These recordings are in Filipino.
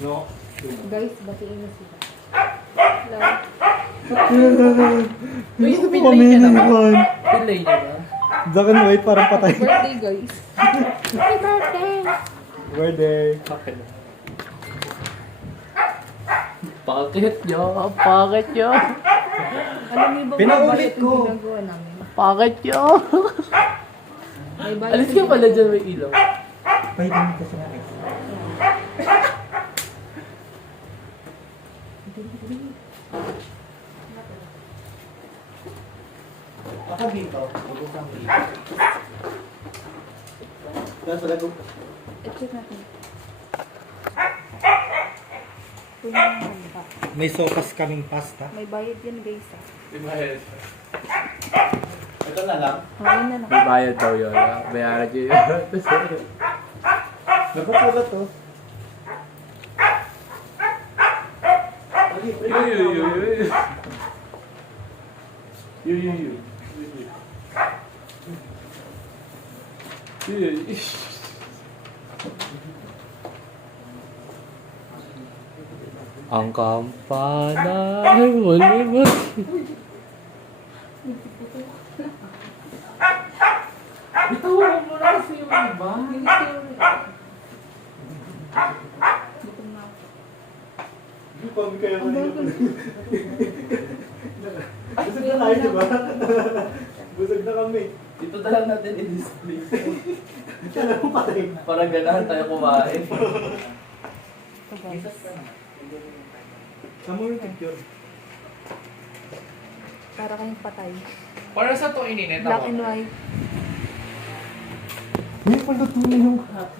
No. Guys, batiin na sila. Hello. Uy, Gusto po pinlay kami niya na ba? naman. Pinlay niya ba? Black and white parang patay. Birthday, guys. Happy birthday! Birthday. Bakit? Bakit nyo? Bakit nyo? Alam niyo ba Pinaulit bayad ko. yung ginagawa namin? Bakit nyo? May bayad Alis yung ka pala ginagawa. dyan may ilaw. Pwede mo kasi na extra. Baka dito, mag-usang dito. Tapos wala ko. I-check natin. Kung ano ba? May sopas kaming pasta. May bayad yan, guys. Ito na lang. Ayun na lang. May bayad daw yun. Bayaran nyo yun. Nagpapula to. Ang kampana ay muli mo. Bitawan mo na kasi yung iba. Gutom na ako. Hindi pa kami kaya Ang kanina. bagal. Busog na tayo, diba? Busog na kami. Ito na lang natin i-display. Kaya mo patay. Para ganahan tayo kumain. Ito, guys. Saan mo yung picture? Para kayong patay. Para sa to ininit Black and white. May paluto na yung hat.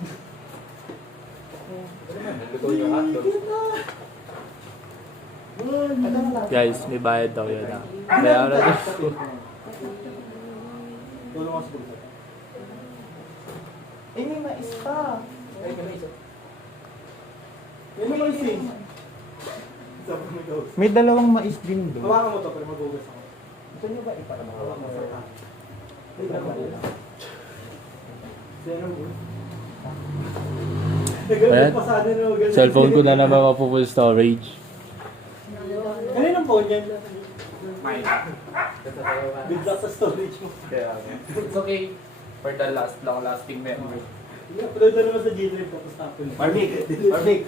Guys, may bayad daw yun ah. Bayaran nyo. Tulong ako sa bulsa. Eh, may mais pa. May mais eh. May dalawang mais din doon. Hawakan mo to, pero magugas ako. Gusto nyo ba ipalama? Hawakan mo sa may dalawa lang. Zero mo. Ayan. Pa sa ano, ganun. Cellphone ko na naman mapupull storage. Kaninong phone yan? Mine. Bigla sa storage mo. It's okay. For the long-lasting memory. Upload na naman sa G-Drive tapos tapon. Barbig! Barbig!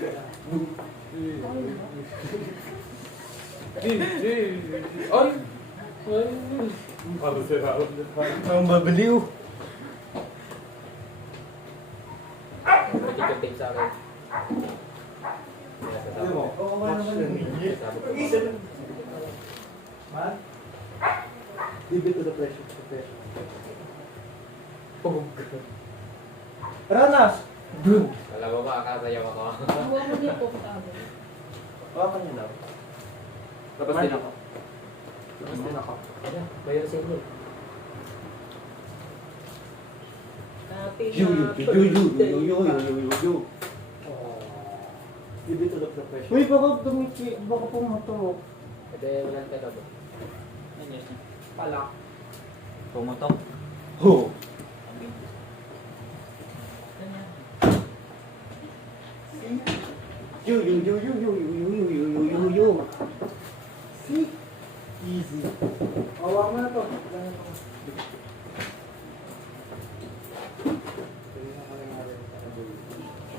Ay! Ang babaliw. Tape sa akin. Ano mo? Oo nga naman yun. Isa lang. Man? Leave it to the pressure. To the pressure. Ranas! Boom! Alam mo ba, akasayaw ako. Huwag mo niya po katabi. Hawakan niyo daw. Tapos din ako. Tapos din ako. Bayar sa inyo. Happy You. Leave it to the professional. Uy, baka dumiki, baka pumatok. Ito walang teka ba? Palak. Pumatok? Ho! You. See? Easy. Awak mo na to.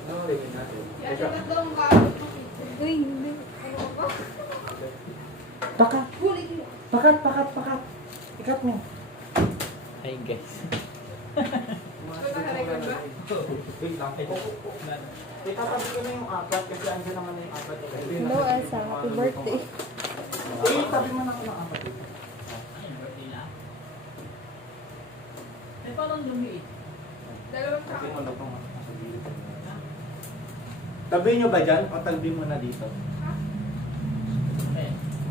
Ano rin natin? Uy, hindi. Pakat! Pakat! Ikat mo. Hi guys. Itatabi ko na yung apat kasi andyan naman na yung apat. Hello, Elsa. Happy birthday. Tabi mo na ako ng apat. May parang lumiit. Dalawang Tabi mo na po. Tabi nyo ba dyan o tabi mo na dito?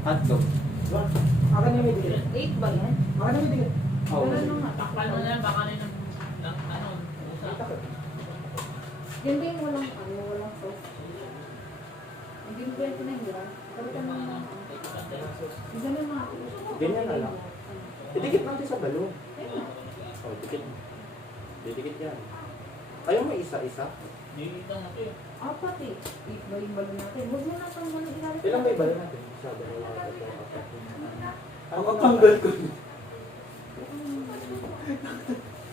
Hotdog. Akin yung may dikit. 8 ba yan? Akin yung may dikit. Oo. Ano nga? Takpan mo na yan, baka na yung ano, pusa. Yan din walang walang sauce. Hindi mo 29 grams. Pagka naman. Ganun nga. Ganyan na lang. Idikit natin sa balon. Oh, dikit. Didikit yan. Ayaw mo isa-isa? Dito na ito eh. Apat eh. balo natin. Huwag mo na pang ano ilalim. Ilang may bala natin? Sabi ko lang ito. Ang kapanggal ko.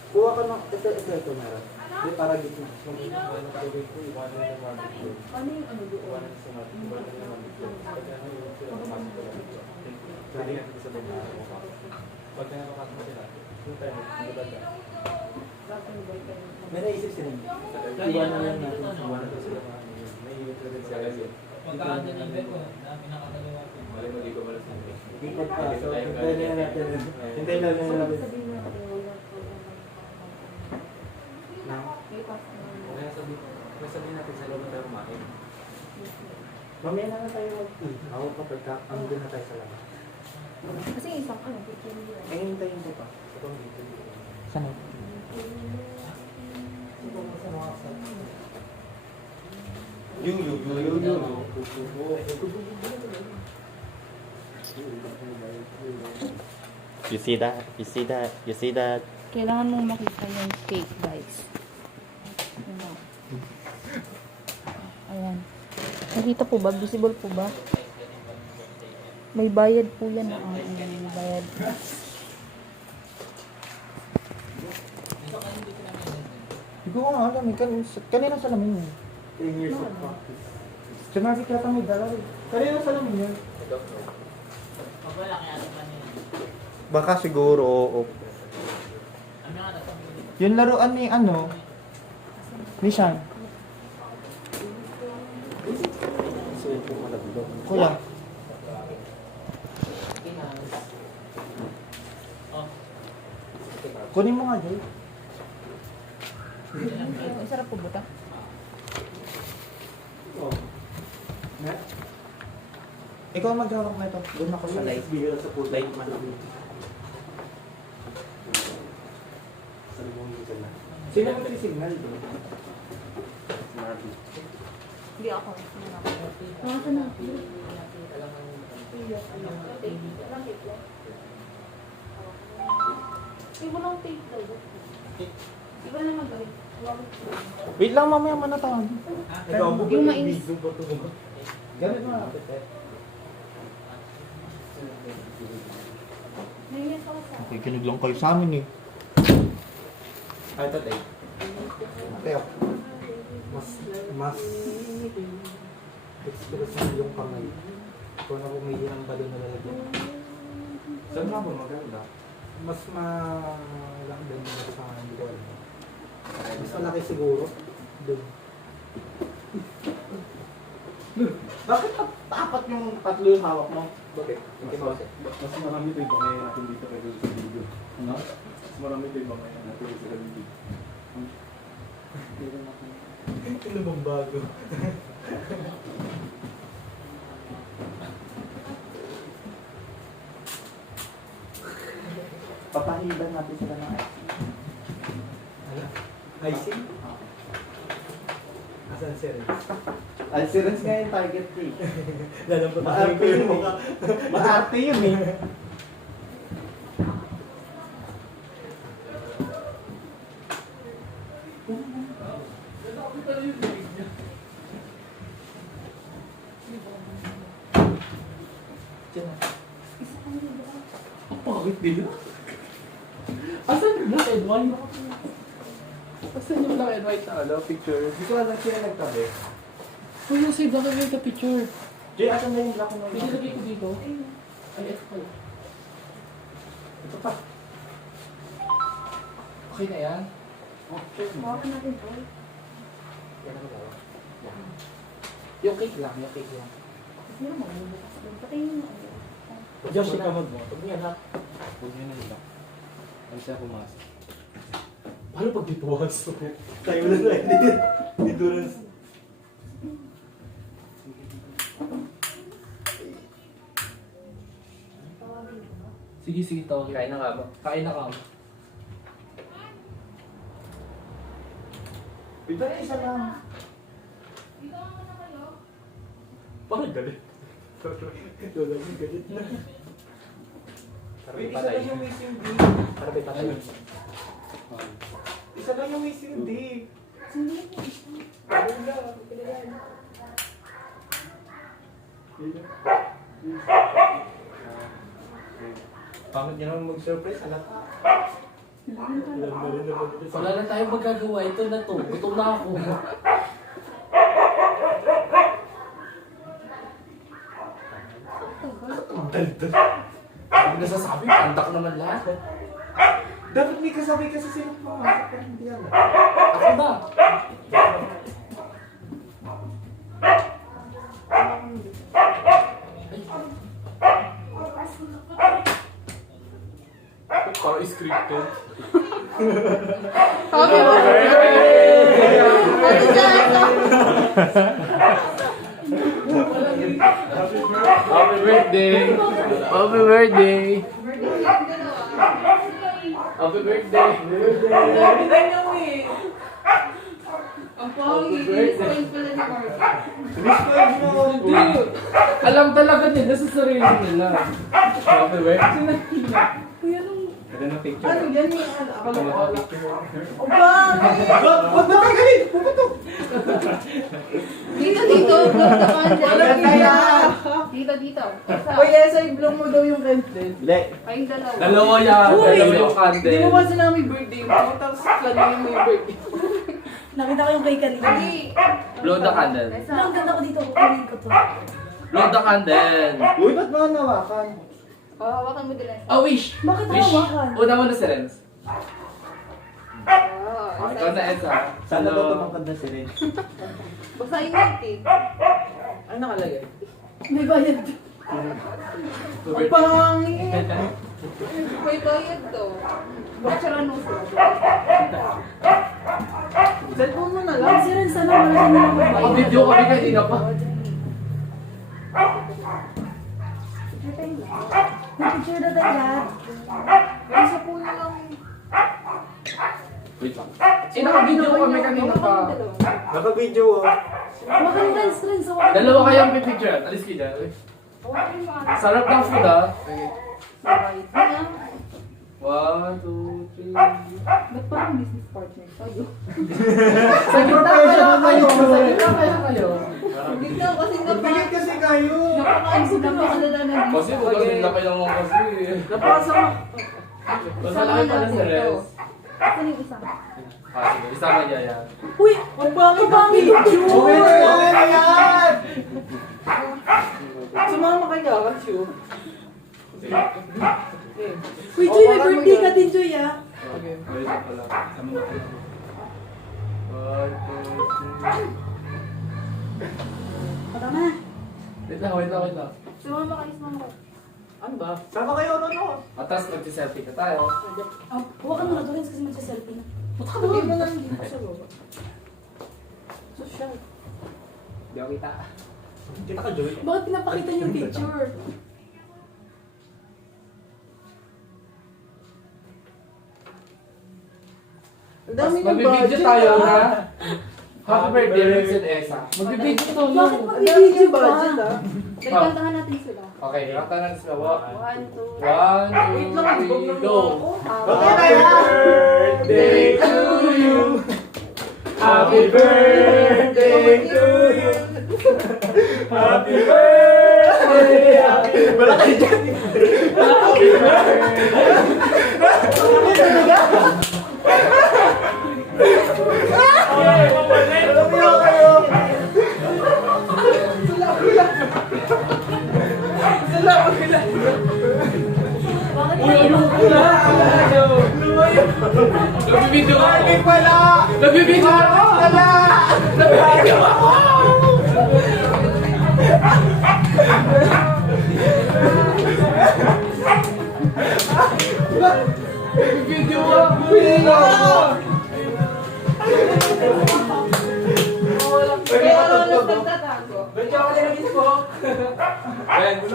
Kuha ka ng, ito meron. Di para gitna. Ano tawag ko, iwanan yung mga dito. Ano yung ano doon? Iwanan sa mga dito. Iwanan yung mga dito. Pagka ano yung sila pumasok ko lang dito. Pwede nga dito sa baba. Pagka nakapasok mo sila, yung tayo, maganda. May naisip sila. Iwanan lang natin. Iwanan lang sila. May iwanan sila kasi. Pagkaan din ang beko, dami nakakaliwa ko. Mali mo, di ko malas ng best. Hindi pagpasok. Hintayin na natin. Hintayin na natin. Sabihin natin, Na? may pasok na. Kaya sabihin natin sa loob na tayo kumain. Mamaya na lang tayo mag-ihaw kapag andun na tayo sa labas. Kasi isang ano, picture nila. Eh, hintayin ko pa. Ito dito. Saan? You see that? You see that? You see that? Kailangan mong makita yung cake, guys. Ayan. Nakita po ba? Visible po ba? May bayad po yan. May bayad. Hindi ko nga alam. Kanina sa lamin yun. 10 years of practice. Sinabi ka may dala rin. Kanina sa lamin yun. Pag wala kaya ano pa nila. Baka siguro, oo. Ano nga natapos? Yung laruan ni ano, ni Sean. So yun po malabilo. Kuya, Oh, kunin mo nga, Joy. Ang sarap po ba ito? Oh. Na? Ikaw maghawak na ito. Doon ako sa light. Bigyan sa puto. Light man. Sa libong dito na. Sino magsisignal doon? Marvin. Hindi ako. Nasa na. Iba lang tape daw. Iba na magaling. Wait lang, mamaya manatawag. Ikaw, Yung mais. video ba ito? Ganun mga kapit. Nangyayas ako sa... Nakikinig lang kayo sa amin eh. Ay, ito tayo. Teo. Mas express na yung kamay. Kung na pumili ng balo na lalagyan. Saan nga ba maganda? Mas malaki din yung sa hindi ko alam. Mas malaki siguro. Doon. Bakit apat yung tatlo yung hawak mo? Bakit? Mas marami ito yung bangayan natin dito kaysa sa video. Ano? Mas marami ito yung bangayan natin kaysa sa video. Ano bang bago? Papahilan natin sila ng IC. IC? Asan si Renz? Ay, si Renz nga yung target ko eh. Lalampot Maarte yun eh. Maarte yun eh. Bakit nila? Asan yung black and white? Asan yung black and white na ano, picture? Hindi ko alam sila nagtabi. Oh, yung say black and white na picture. Jay, asan na yung black and white? Pinilagay ko dito. Ay, ito pala. Ito pa. Okay na yan? Okay. Hawakan natin po. Yan ang gawa. Yung cake lang, yung cake lang. Kasi naman, bubukas doon. Pati yung ano. Josh, ikaw mo. Huwag niya lang. Huwag niya na lang. Ano siya pumasok? Paano pag di pumasok? Tayo na na. Endurance. Sige, sige, tawagin. Kain na nga ba? Kain na ka. Ito na isa lang. Parang galit. Lola mo, galit na. Wait, isa lang yung missing D. Para may patay. Isa lang yung missing D. Pangit niya naman mag-surprise, anak. Wala na tayong magagawa. Ito na to. Gutom na ako. Sabi nasasabi, pandak naman lahat. Dapat may kasabay kasi sila pumasok, pero hindi yan. Ako ba? Parang scripted. Happy birthday! Happy birthday! Happy birthday! Ang pangit, i-explain pala ni Mark. Hindi. Alam talaga nila sa sarili nila. Happy birthday! Kuya, nung... Ganda na picture. Ano yan eh? Ako na Ganda na ako. picture. O bakit? Ba't na tayo galing? Puputok! Dito, vlog the candle. Walang kaya! Dito. Isa. Uy, Esa, i-blow mo daw yung candle. Hindi. Kayong dalawa. Dalawa yan. Uy! Dalawa yung Hindi candle. mo ba sinabi birthday mo? Tapos planuhin mo yung birthday mo. Nakita ko yung kay kanina. Dali. Blow the candle. Isa. Ang ganda ko dito, kukunin ko to. Blow the candle. Uy, ba't mga nawakan? Hawakan mo din. Oh, wish! Bakit Wish! hawakan? Una mo na si Renz. Oh, Ikaw na, Esa. Sana ba tumangkad na si Ren? Basta united. Ano nakalagay? May bayad. Ang pangit! May bayad to. Bakit siya ranuso? Cellphone mo na lang. Lang si Ren, sana wala na lang may bayad. Naka-video kami kanina pa. May picture na tayo. May isa po lang. Wait lang. Naka-video kami kanina pa. Naka-video oh. Hawakan ni Ren, Ren, sa wakan. Dalawa kayang pipicture. Alis ka dyan. Sarap ng food ah. One, two, three. Ba't parang business partner tayo? Sa gitna kaya kayo. Sa gitna kaya kayo. Hindi ka kasi Magbigay kasi kayo. napakalala na dito. Kasi kung kasi laki lang ako kasi. Napasa mo. Mas malaki pala si Renz. Kasi yung isa. Ah, sige. Isama niya yan. Uy, ang pangit yung picture. Okay na yan! Sumama kayo, Kansyo. Uy, Joy, may birthday ka din, Joy, ah. Okay. Wait lang pala. One, two, three. Tama. Wait lang. Sumama kayo sa mga. Ano ba? Sama kayo, no? Atas, magsiselfie ka tayo. Hawakan mo na to, Ren, kasi magsa-selfie na. Hindi mo lang dito sa baba. Social. Hindi ako kita. Kita ka, Joy. Bakit pinapakita niyo yung picture? Ang dami ng Magbibideo budget tayo ah. na. Happy birthday, Renz and Esa. Magbibideo tayo. Bakit Ang dami magbibideo ng budget ka? ah. Kantahan natin sila. Okay, kanta na sila. 1, 2, One, Wait two, lang, three, go! Okay na yan! Birthday to you! Happy birthday to you! Happy birthday! Wala kayo dyan! Happy birthday! Alam niyo kayo! Uy, ayoko na! Nagbibideo ako! Nagbibideo ako! Nagbibideo ako! Nagbibideo ako! Kaya ano na nagtatago? Ba't ako na nagis po? Friends,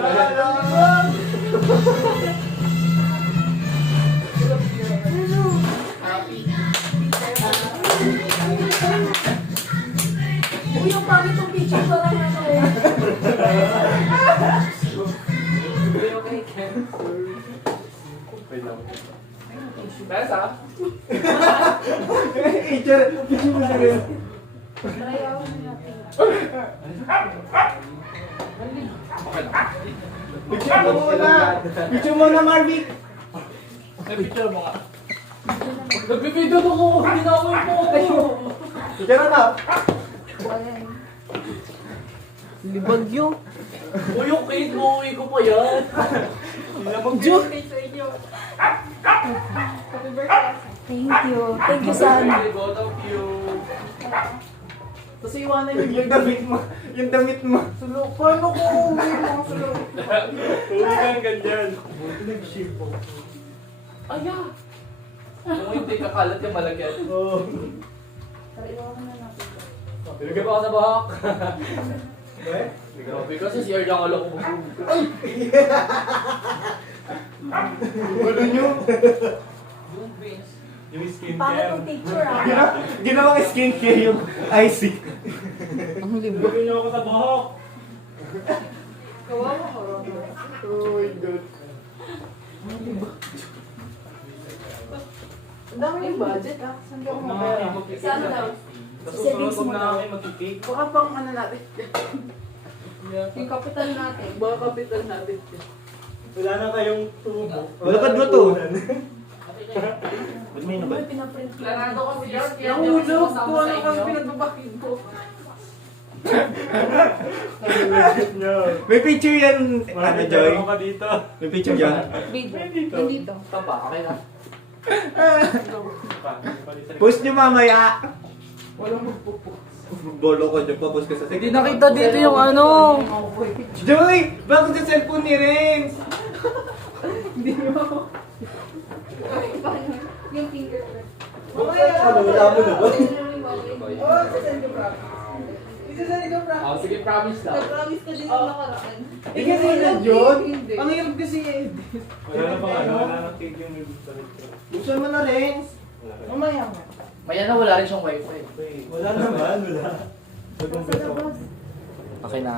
Uy, ang pangit yung picture, parang ano eh. Tessa? Picture mo siya rin. Try out natin. Picture mo muna! Picture mo na, Marvick! May picture mo nga. Nagpipideo ako! Hindi na ako yung photo! Picture na! Ayan. Libag yun. Uy, yung cake mo, uwi ko pa yan! Happy birthday. Thank you. Thank you, son. Both of you! Tapos iwanan Yung damit mo. Yung damit mo. Sulok. Paano ko uwi mga sulok? Uwi kang ganyan. Nag-ship po. Aya! Kung hindi kakalat yung malagyan. Oo. Tara, iwakan na natin. Bilagyan pa ako sa bahak. Eh? Grabe kasi si Arjang alam ko Gulo nyo. Yung skin Pangit care. yung picture, ah. Ginawang skincare yung IC. Ang libag. Lagyan niyo ako sa buhok. Kawawa ko. Oh my God. Ang dami yung budget ah. Saan ka mo pera? Sana daw. Tapos susunod huwag na kami mag-cake. Baka pang ano natin. Yung kapital natin. Baka kapital natin. Wala na kayong tubo. Lapad mo to. Ba't may nabad? May pinaprint ko. Planado kasi yun. kaya Nahulog. hindi ako sasama Kung ano sa kang inyo. pinagbabakin ko. May picture yan, ano Marami Joy? ako ka dito. May picture yan. Dito. Nandito. Ito ba? Okay na. Post nyo mamaya. Walang magpupo. Bolo ko dyan, post ka sa Hindi nakita dito yung ano. Joy! Bakit sa cellphone ni Renz? Hindi mo. Yung fingerprint. Ano, wala mo na ba? Oh, sasend ko promise. Isasend ko promise. Oh, sige, promise lang. Nag-promise ka din yung nakaraan. Eh kasi yun yun. Hindi. Ang hirap kasi eh. Wala na pa ano, wala na cake yung may balik ko. Buksan mo na, Renz. Mamaya nga. Maya na wala rin siyang wifi. Wala naman, wala. Sa labas. Okay na.